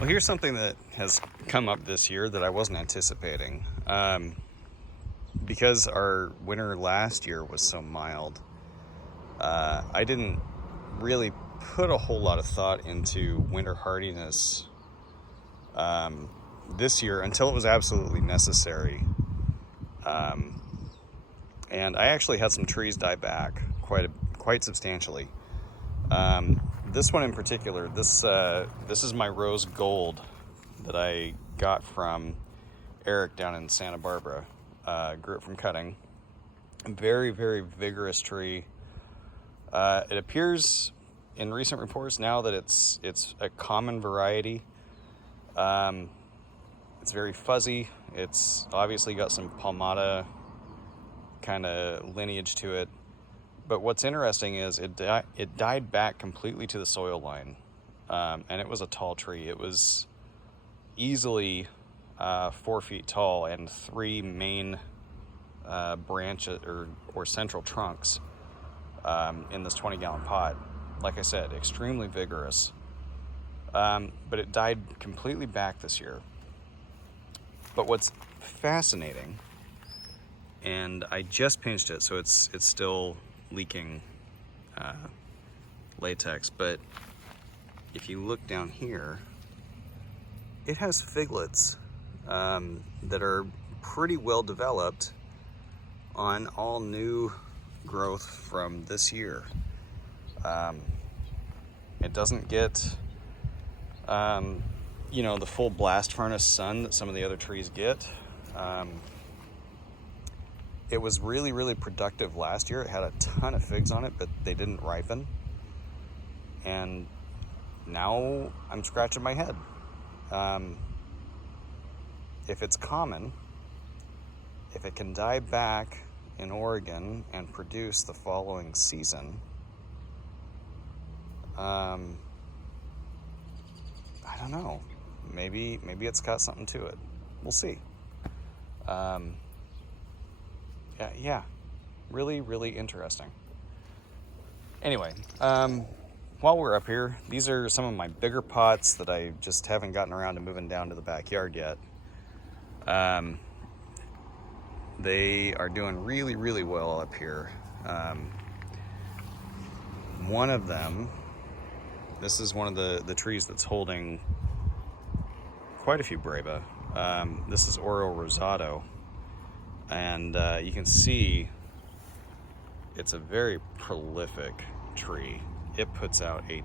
Well, here's something that has come up this year that I wasn't anticipating. Because our winter last year was so mild, I didn't really put a whole lot of thought into winter hardiness this year until it was absolutely necessary. And I actually had some trees die back quite substantially. This one in particular, this is my rose gold that I got from Eric down in Santa Barbara. Grew it from cutting. Very, very vigorous tree. It appears in recent reports now that it's a common variety. It's very fuzzy. It's obviously got some palmata kind of lineage to it. But what's interesting is it died back completely to the soil line, and it was a tall tree. It was easily 4 feet tall and 3 main branches or central trunks in this 20-gallon pot. Like I said, extremely vigorous, but it died completely back this year. But what's fascinating, and I just pinched it, so it's still leaking latex, but if you look down here, it has figlets that are pretty well developed on all new growth from this year. It doesn't get the full blast furnace sun that some of the other trees get. It was really, really productive last year. It had a ton of figs on it, but they didn't ripen. And now I'm scratching my head. If it's common, if it can die back in Oregon and produce the following season, I don't know. Maybe it's got something to it. We'll see. Yeah, really, really interesting. Anyway, while we're up here, these are some of my bigger pots that I just haven't gotten around to moving down to the backyard yet. They are doing really, really well up here. One of them, this is one of the trees that's holding quite a few breva. This is Oriole Rosado. And you can see it's a very prolific tree. It puts out a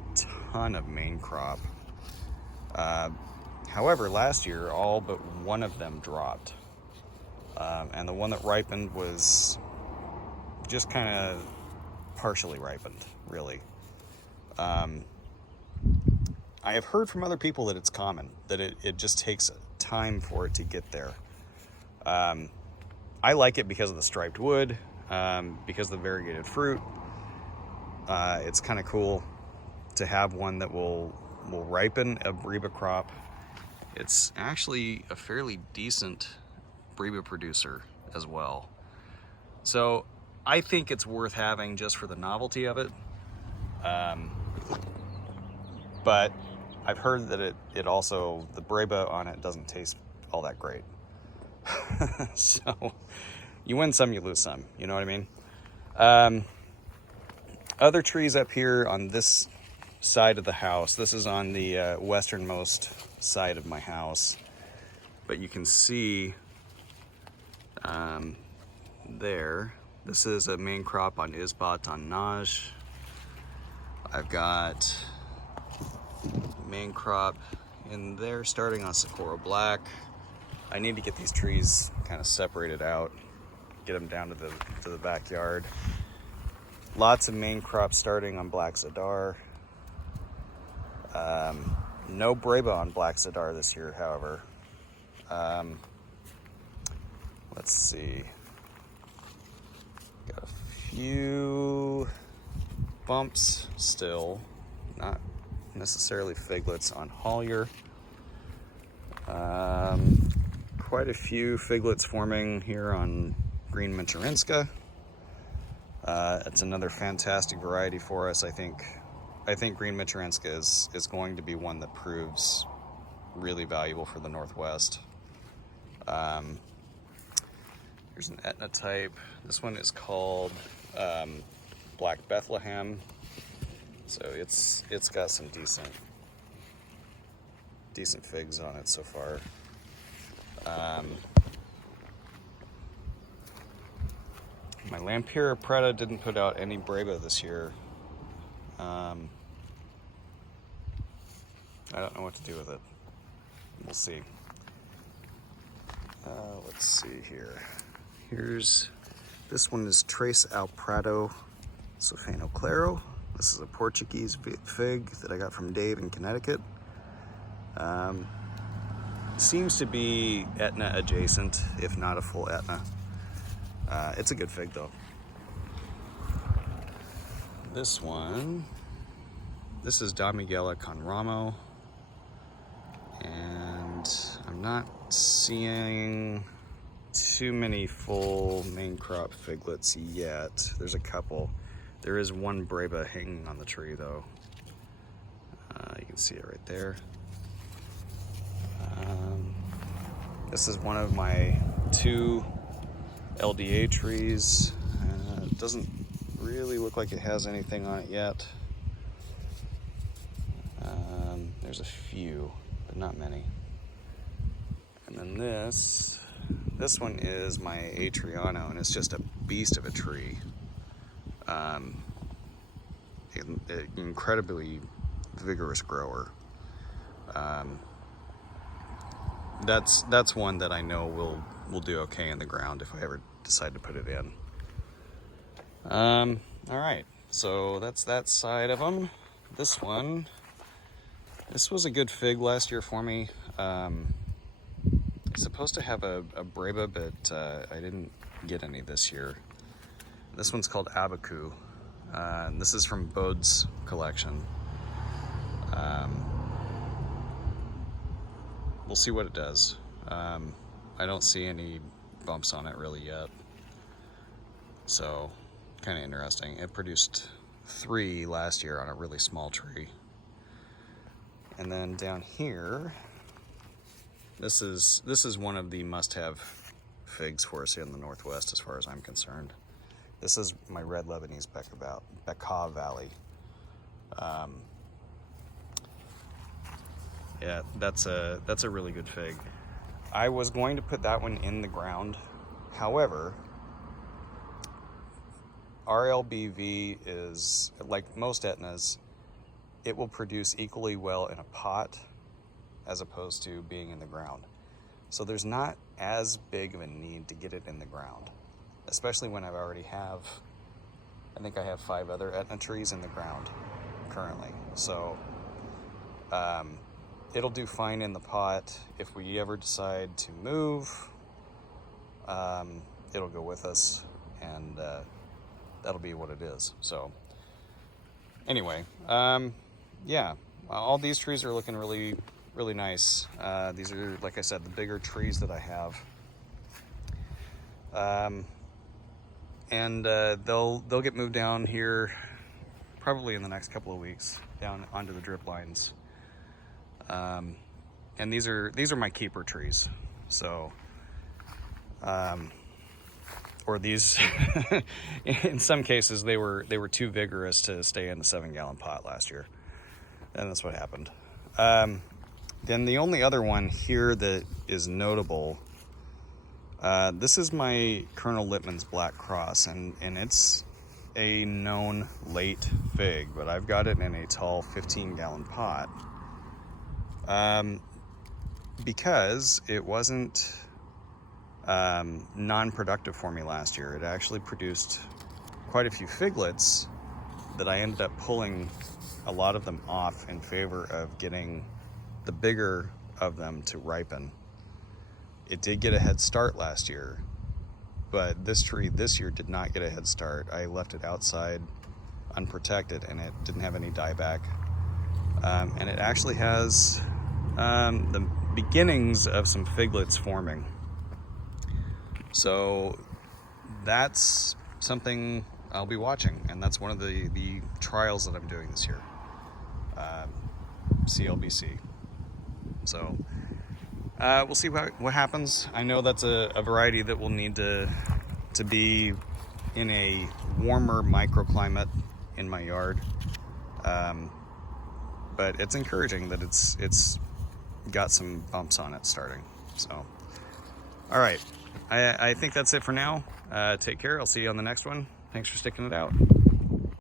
ton of main crop. However, last year, all but one of them dropped. And the one that ripened was just kind of partially ripened, really. I have heard from other people that it's common, that it just takes time for it to get there. I like it because of the striped wood, because of the variegated fruit. It's kind of cool to have one that will ripen a breva crop. It's actually a fairly decent breva producer as well. So I think it's worth having just for the novelty of it. But I've heard that it also, the breva on it doesn't taste all that great. So you win some, you lose some, you know what I mean? Other trees up here on this side of the house, this is on the westernmost side of my house, but you can see there, this is a main crop on Isbat on Naj. I've got main crop in there starting on Socorro Black. I need to get these trees kind of separated out, get them down to the backyard. Lots of main crops starting on Black Zadar. No breva on Black Zadar this year, however. Let's see. Got a few bumps still, not necessarily figlets on Hollier. Quite a few figlets forming here on Green Mentorinska. It's another fantastic variety for us. I think Green Mentorinska is going to be one that proves really valuable for the Northwest. Here's an Etna type. This one is called Black Bethlehem. So it's got some decent figs on it so far. My Lampira Preta didn't put out any Breba this year. I don't know what to do with it. We'll see. Let's see here. This one is Tres al Prado Sofano Claro. This is a Portuguese fig that I got from Dave in Connecticut. Seems to be Etna adjacent, if not a full Etna. It's a good fig though. This is Da Miguela con Ramo, and I'm not seeing too many full main crop figlets yet. There's a couple. There is one Breba hanging on the tree though. You can see it right there. This is one of my 2 LDA trees. It doesn't really look like it has anything on it yet. There's a few, but not many. And then this one is my Atriano, and it's just a beast of a tree. Incredibly vigorous grower. That's one that I know will do okay in the ground if I ever decide to put it in. All right, so that's that side of them. This was a good fig last year for me. It's supposed to have a Breba, but I didn't get any this year. This one's called Abaku. This is from Bode's collection. We'll see what it does. I don't see any bumps on it really yet. So, kind of interesting. It produced 3 last year on a really small tree. And then down here, this is one of the must-have figs for us in the Northwest as far as I'm concerned. This is my red Lebanese Bekaa Valley. Yeah, that's a really good fig. I was going to put that one in the ground. However, RLBV is, like most Etnas, it will produce equally well in a pot as opposed to being in the ground. So there's not as big of a need to get it in the ground, especially when I think I have 5 other Etna trees in the ground currently. So it'll do fine in the pot. If we ever decide to move, it'll go with us, and that'll be what it is. So anyway, yeah, all these trees are looking really, really nice. These are, like I said, the bigger trees that I have. And they'll get moved down here probably in the next couple of weeks, down onto the drip lines. And these are my keeper trees. So, or these, in some cases, they were too vigorous to stay in the 7-gallon pot last year. And that's what happened. Then the only other one here that is notable, this is my Colonel Littman's Black Cross, and it's a known late fig, but I've got it in a tall 15-gallon pot. Because it wasn't non-productive for me last year. It actually produced quite a few figlets that I ended up pulling a lot of them off in favor of getting the bigger of them to ripen. It did get a head start last year, but this tree this year did not get a head start. I left it outside unprotected, and it didn't have any dieback. And it actually has the beginnings of some figlets forming. So that's something I'll be watching, and that's one of the trials that I'm doing this year. CLBC. So we'll see what happens. I know that's a variety that will need to be in a warmer microclimate in my yard. But it's encouraging that it's got some bumps on it starting. So, all right, I think that's it for now. Take care. I'll see you on the next one. Thanks for sticking it out.